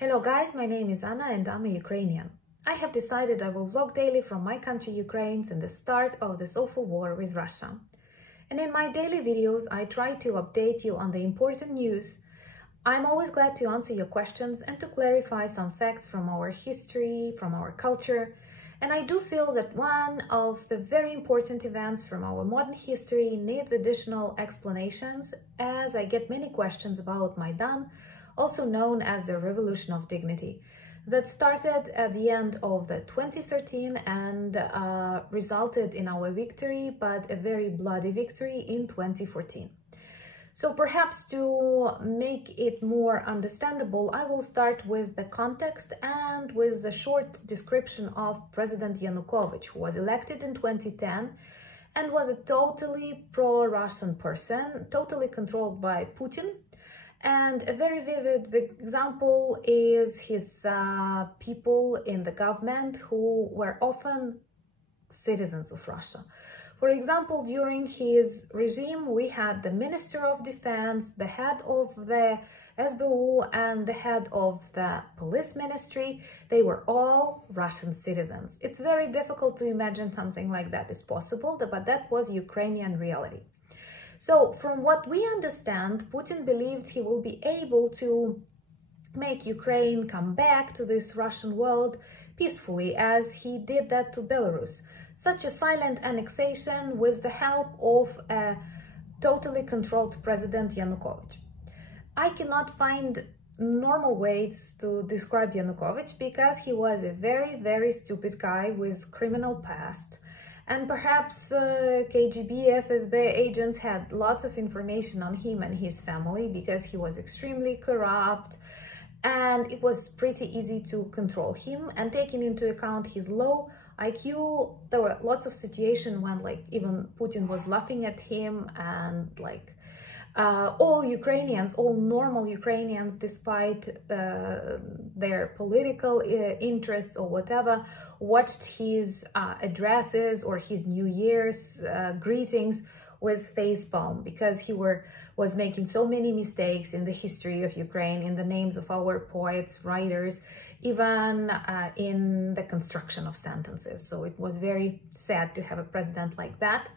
Hello guys, my name is Anna and I'm a Ukrainian. I have decided I will vlog daily from my country Ukraine and the start of this awful war with Russia. And in my daily videos, I try to update you on the important news. I'm always glad to answer your questions and to clarify some facts from our history, from our culture. And I do feel that one of the very important events from our modern history needs additional explanations, as I get many questions about Maidan, also known as the Revolution of Dignity, that started at the end of the 2013 and resulted in our victory, but a very bloody victory in 2014. So perhaps to make it more understandable, I will start with the context and with the short description of President Yanukovych, who was elected in 2010 and was a totally pro-Russian person, totally controlled by Putin. And a very vivid example is his people in the government who were often citizens of Russia. For example, during his regime, we had the Minister of Defense, the head of the SBU, and the head of the police ministry. They were all Russian citizens. It's very difficult to imagine something like that is possible, but that was Ukrainian reality. So from what we understand, Putin believed he will be able to make Ukraine come back to this Russian world peacefully, as he did that to Belarus. Such a silent annexation with the help of a totally controlled President Yanukovych. I cannot find normal ways to describe Yanukovych because he was a very, very stupid guy with criminal past. And perhaps KGB, FSB agents had lots of information on him and his family because he was extremely corrupt, and it was pretty easy to control him. And taking into account his low IQ, there were lots of situations when even Putin was laughing at him, and all Ukrainians, all normal Ukrainians, despite their political interests or whatever, watched his addresses or his New Year's greetings with facepalm, because he was making so many mistakes in the history of Ukraine, in the names of our poets, writers, even in the construction of sentences. So it was very sad to have a president like that.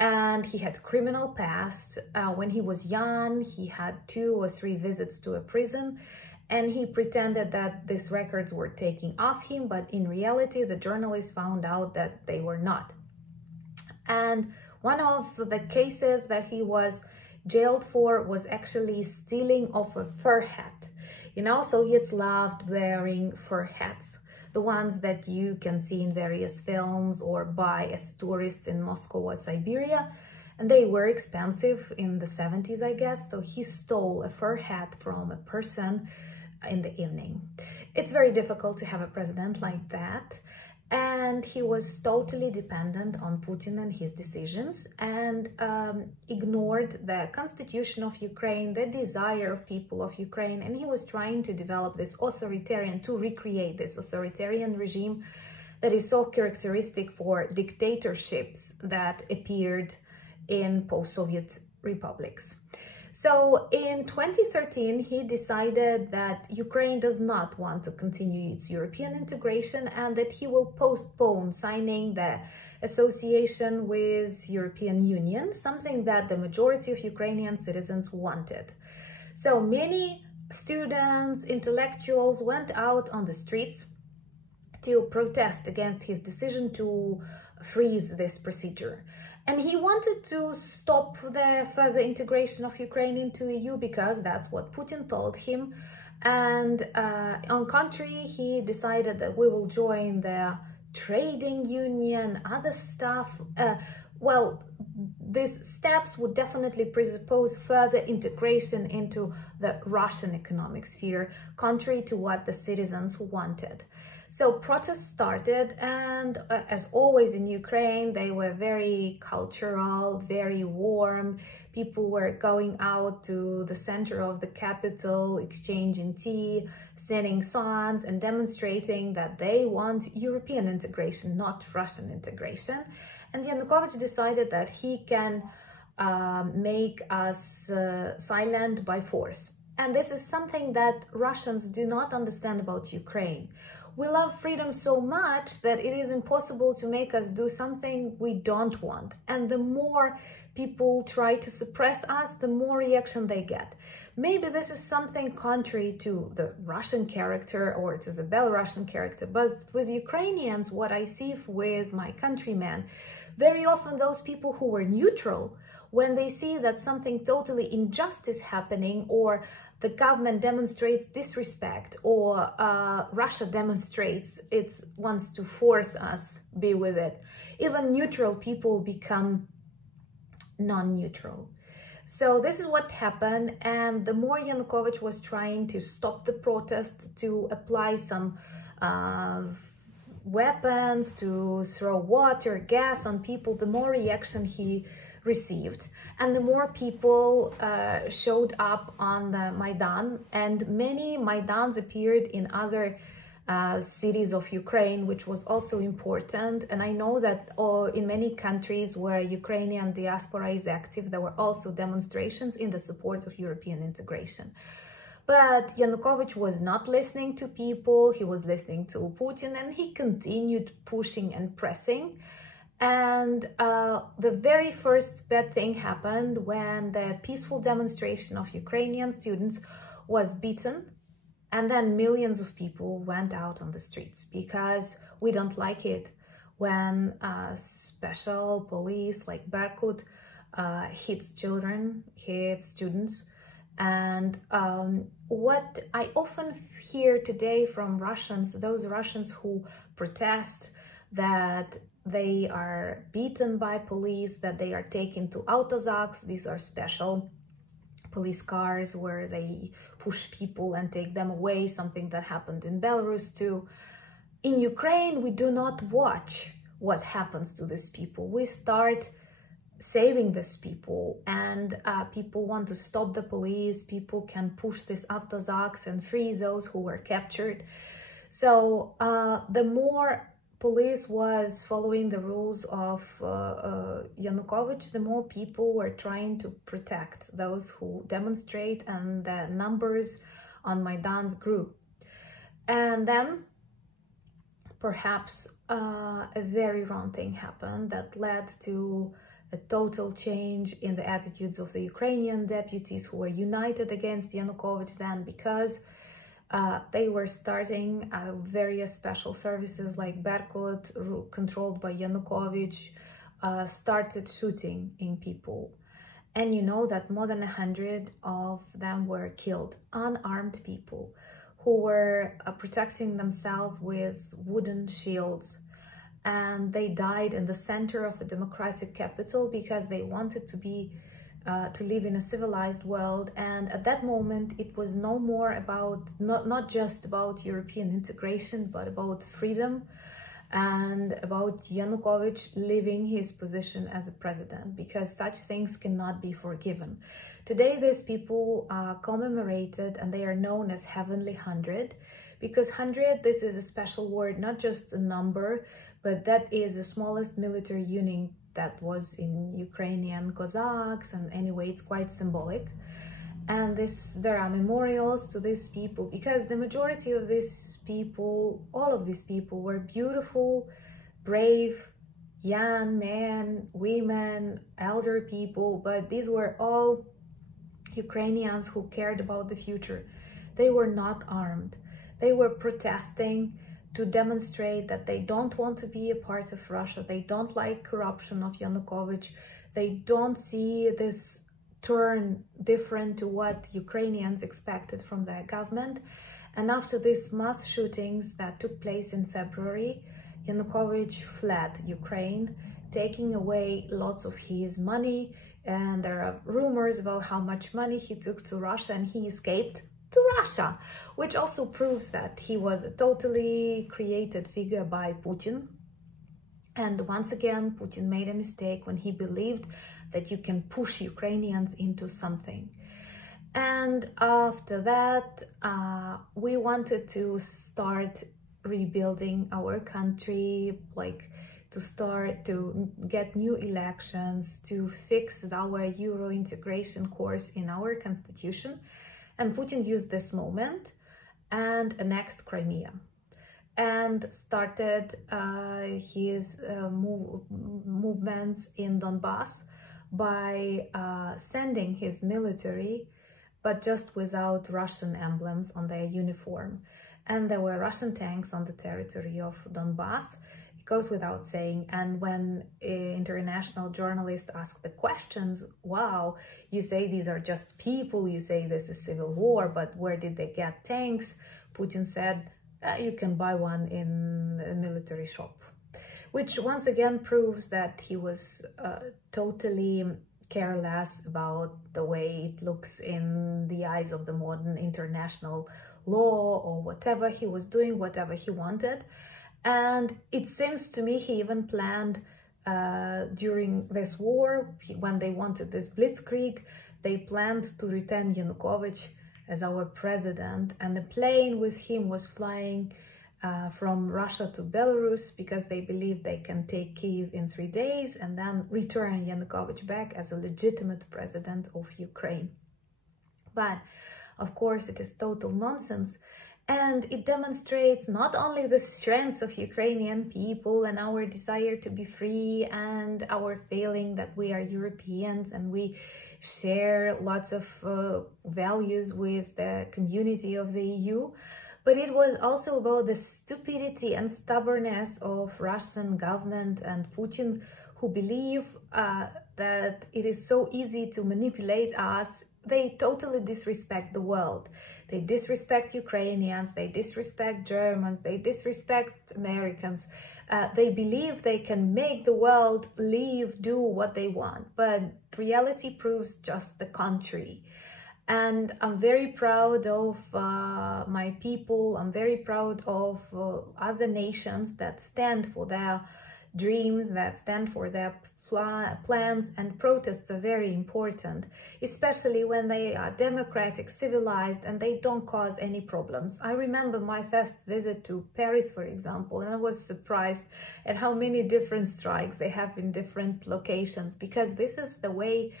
And he had criminal past. When he was young, he had 2 or 3 visits to a prison, and he pretended that these records were taken off him, but in reality, the journalists found out that they were not. And one of the cases that he was jailed for was actually stealing of a fur hat. You know, Soviets loved wearing fur hats, the ones that you can see in various films or buy as tourists in Moscow or Siberia. And they were expensive in the 70s, I guess. So he stole a fur hat from a person in the evening. It's very difficult to have a president like that. And he was totally dependent on Putin and his decisions, and ignored the constitution of Ukraine, the desire of people of Ukraine. And he was trying to develop this to recreate this authoritarian regime that is so characteristic for dictatorships that appeared in post-Soviet republics. So in 2013, he decided that Ukraine does not want to continue its European integration, and that he will postpone signing the association with European Union, something that the majority of Ukrainian citizens wanted. So many students, intellectuals went out on the streets to protest against his decision to freeze this procedure. And he wanted to stop the further integration of Ukraine into EU because that's what Putin told him. And on contrary, he decided that we will join the trading union, other stuff. Well, these steps would definitely presuppose further integration into the Russian economic sphere, contrary to what the citizens wanted. So protests started, and as always in Ukraine, they were very cultural, very warm. People were going out to the center of the capital, exchanging tea, singing songs, and demonstrating that they want European integration, not Russian integration. And Yanukovych decided that he can make us silent by force. And this is something that Russians do not understand about Ukraine. We love freedom so much that it is impossible to make us do something we don't want. And the more people try to suppress us, the more reaction they get. Maybe this is something contrary to the Russian character or to the Belarusian character, but with Ukrainians, what I see with my countrymen, very often those people who were neutral, when they see that something totally injustice happening, or the government demonstrates disrespect, or Russia demonstrates it wants to force us be with it, even neutral people become non-neutral. So this is what happened, and the more Yanukovych was trying to stop the protest, to apply some weapons, to throw water, gas on people, the more reaction he received. And the more people showed up on the Maidan, and many Maidans appeared in other cities of Ukraine, which was also important. And I know that in many countries where Ukrainian diaspora is active, there were also demonstrations in the support of European integration. But Yanukovych was not listening to people, he was listening to Putin, and he continued pushing and pressing. And the very first bad thing happened when the peaceful demonstration of Ukrainian students was beaten. And then millions of people went out on the streets because we don't like it when special police like Berkut hits children, hits students. And what I often hear today from Russians, those Russians who protest that they are beaten by police, that they are taken to autozaks, these are special police cars where they push people and take them away, something that happened in Belarus too. In Ukraine, we do not watch what happens to these people. We start saving these people, and people want to stop the police. People can push these autozaks and free those who were captured. So the more police was following the rules of Yanukovych, the more people were trying to protect those who demonstrate, and the numbers on Maidans grew. And then perhaps a very wrong thing happened that led to a total change in the attitudes of the Ukrainian deputies who were united against Yanukovych then, because they were starting various special services like Berkut, controlled by Yanukovych, started shooting in people. And you know that more than 100 of them were killed, unarmed people who were protecting themselves with wooden shields. And they died in the center of a democratic capital because they wanted to be to live in a civilized world. And at that moment, it was no more about, not just about European integration, but about freedom and about Yanukovych leaving his position as a president, because such things cannot be forgiven. Today, these people are commemorated, and they are known as Heavenly 100, because 100, this is a special word, not just a number, but that is the smallest military unit that was in Ukrainian Cossacks, and anyway, it's quite symbolic. And there are memorials to these people, because the majority of these people, all of these people, were beautiful, brave, young men, women, elder people, but these were all Ukrainians who cared about the future. They were not armed. They were protesting to demonstrate that they don't want to be a part of Russia. They don't like corruption of Yanukovych. They don't see this turn different to what Ukrainians expected from their government. And after these mass shootings that took place in February, Yanukovych fled Ukraine, taking away lots of his money. And there are rumors about how much money he took to Russia, and he escaped to Russia, which also proves that he was a totally created figure by Putin. And once again, Putin made a mistake when he believed that you can push Ukrainians into something. And after that, we wanted to start rebuilding our country, like to start to get new elections, to fix our Euro integration course in our constitution. And Putin used this moment and annexed Crimea and started his movements in Donbass by sending his military, but just without Russian emblems on their uniform. And there were Russian tanks on the territory of Donbass. It goes without saying. And when international journalists ask the questions, wow, you say these are just people, you say this is civil war, but where did they get tanks? Putin said, you can buy one in a military shop, which once again proves that he was totally careless about the way it looks in the eyes of the modern international law, or whatever he was doing, whatever he wanted. And it seems to me he even planned during this war, when they wanted this blitzkrieg, they planned to return Yanukovych as our president, and a plane with him was flying from Russia to Belarus because they believe they can take Kyiv in 3 days and then return Yanukovych back as a legitimate president of Ukraine. But of course it is total nonsense, and it demonstrates not only the strength of Ukrainian people and our desire to be free and our feeling that we are Europeans and we share lots of values with the community of the EU, but it was also about the stupidity and stubbornness of Russian government and Putin, who believe that it is so easy to manipulate us. They totally disrespect the world. They disrespect Ukrainians, they disrespect Germans, they disrespect Americans. They believe they can make the world live, do what they want, but reality proves just the contrary. And I'm very proud of my people. I'm very proud of other nations that stand for their dreams, that stand for their plans, and protests are very important, especially when they are democratic, civilized, and they don't cause any problems. I remember my first visit to Paris, for example, and I was surprised at how many different strikes they have in different locations, because this is the way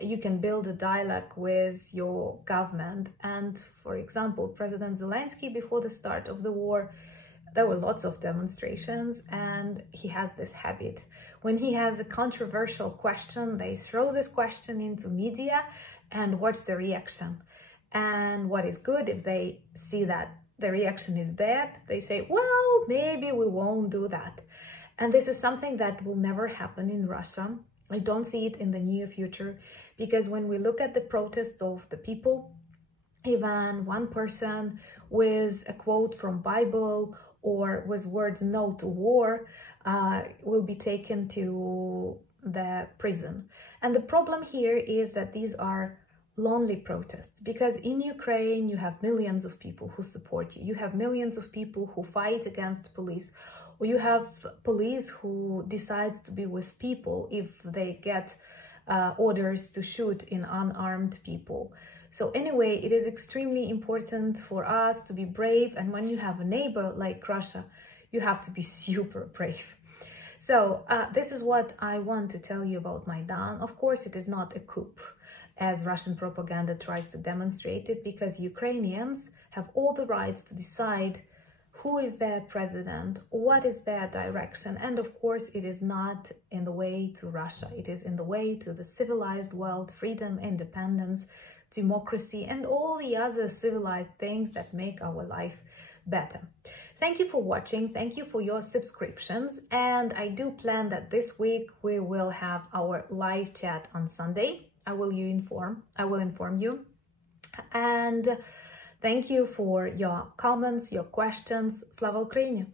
you can build a dialogue with your government. And for example, President Zelensky, before the start of the war, there were lots of demonstrations, and he has this habit. When he has a controversial question, they throw this question into media and watch the reaction. And what is good, if they see that the reaction is bad, they say, well, maybe we won't do that. And this is something that will never happen in Russia. I don't see it in the near future, because when we look at the protests of the people, even one person with a quote from Bible or with words "no to war" will be taken to the prison. And the problem here is that these are lonely protests, because in Ukraine you have millions of people who support you. You have millions of people who fight against police, or you have police who decides to be with people if they get orders to shoot in unarmed people. So anyway, it is extremely important for us to be brave, and when you have a neighbor like Russia, you have to be super brave. So this is what I want to tell you about Maidan. Of course, it is not a coup, as Russian propaganda tries to demonstrate it, because Ukrainians have all the rights to decide who is their president, what is their direction, and of course it is not in the way to Russia. It is in the way to the civilized world, freedom, independence, democracy, and all the other civilized things that make our life better. Thank you for watching. Thank you for your subscriptions. And I do plan that this week we will have our live chat on Sunday. I will inform you. And thank you for your comments, your questions. Slava Ukraini!